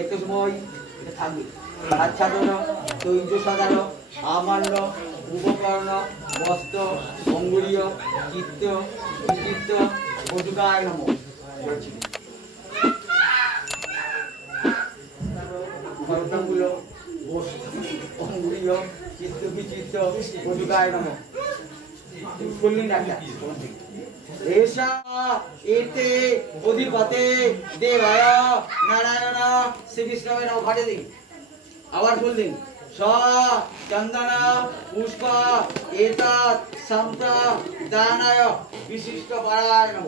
এত সময় এটা থাকবে। আচ্ছাদন তৈজ সাধারণ আমান্য উপকরণ বস্ত্র অঙ্গুরীয় চিত্ত বিচিত্ত বধুকায় নম। খরতাগুলো অঙ্গুরীয় চিত্ত বিচিত্ত বধুকায় নম করলেন একটা এষা এতে অধিপতে দেবায় নারায়ণ শ্রীকৃষ্ণের নাম ঘাটে দিন। আবার বললেন স চন্দন পুষ্প এতৎ সম্প্রদানায় বিশিষ্ট পারায় নম।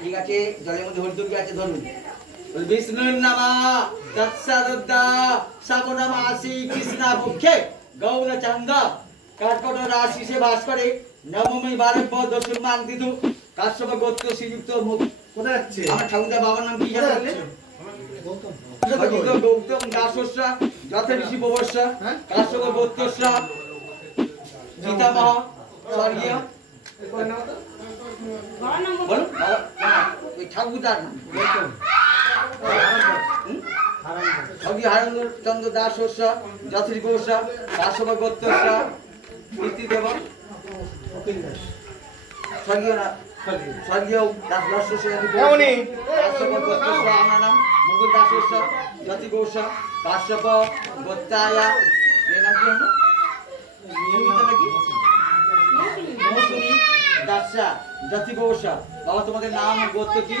ঠিক আছে, জলের মধ্যে হলদুর্গি আছে, ধরুন। বিষ্ণুর নামা তৎসদুদ্দা সাবনামাসি কৃষ্ণা মুখে গৌরচন্দ কর্কট রাশি সে বাস করে। নবমী বারব্য দশমান তিথু কাশ্যপ গোত্র শ্রীযুক্ত মুখ। কোথায় যাচ্ছে? আমার ঠাকুরদা বাবার নাম কি জানেন? গৌতম দাসস্যা যথা ঋষি ববস্যা কাশ্যপ গোত্রস্যা পিতামহ স্বর্গীয় বলুন ওই ঠাকুরদার নাম স্বর্গীয় হারেন্দ্র চন্দ্র দাসস্যা যথা ঋষি ববস্যা কাশ্যপ গোত্রস্যা পিতৃদেব স্বর্গীয় না স্বর্গীয় দাস দাসস্যা কাশ্যপ গোত্রস্যা আমার নাম মুকুল দাসস্যা যতি গৌসা কাশ্যপ গোত্রায়া এর নাম কি হলো নিয়মিত নাকি মৌসুমী দাসা যতি গৌসা। বাবা তোমাদের নাম গোত্র কি?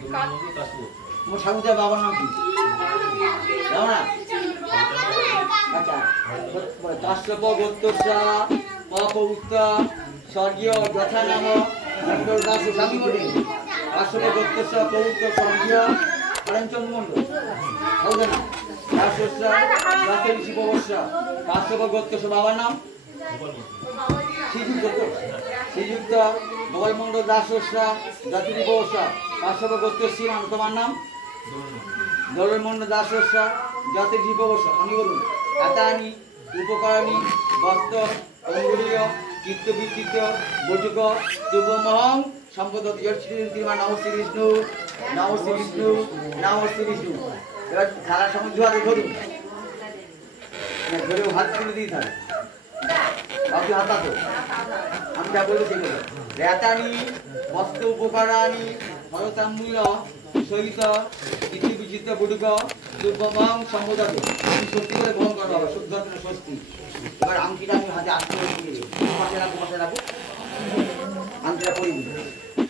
তোমার ঠাকুরদা বাবার নাম কি জানো না? আচ্ছা কাশ্যপ গোত্রস্যা পৌত্র স্বর্গীয় যথা নাম মন্ডল দাস স্বামী বলে কাশ্যপ গোত্রস্যা পৌত্র স্বর্গীয় হরেনচন্দ্র মন্ডল কাশ্যপ গোত্র বাবার নাম শ্রীযুক্ত গোপাল মন্ডল দাসস্যা জাতি বৌসা কাশ্যপ গোত্র শ্রীমান। তোমার নাম দোলন মন্ডল দাসস্যা জাতি বৌসা। আমি বলুন এতানি উপকরণী বস্ত্র অঙ্গুরীয় চিত্ত বিচিত্ত বটুক শুভমহং সম্পদ নম শ্রী বিষ্ণু নম শ্রী বিষ্ণু নম শ্রী বিষ্ণু। এবার খেলার সময় ধোয়াতে ধরুন, ধরেও হাত তুলে দিতে হবে, বাকি হাত তো আমি যা বলবো সেগুলো। রেতানি বস্ত্র উপকরণী হরতাম্বুল সহিত চিত্ত বিচিত্র বটুক শুভমহং সম্পদ। তুমি সত্যি করে গ্রহণ করতে হবে, শুদ্ধ স্বস্তি। এবার আংটিটা আমি হাতে আসতে পাশে রাখবো, পাশে রাখবো, আংটিটা পরিয়ে দিই।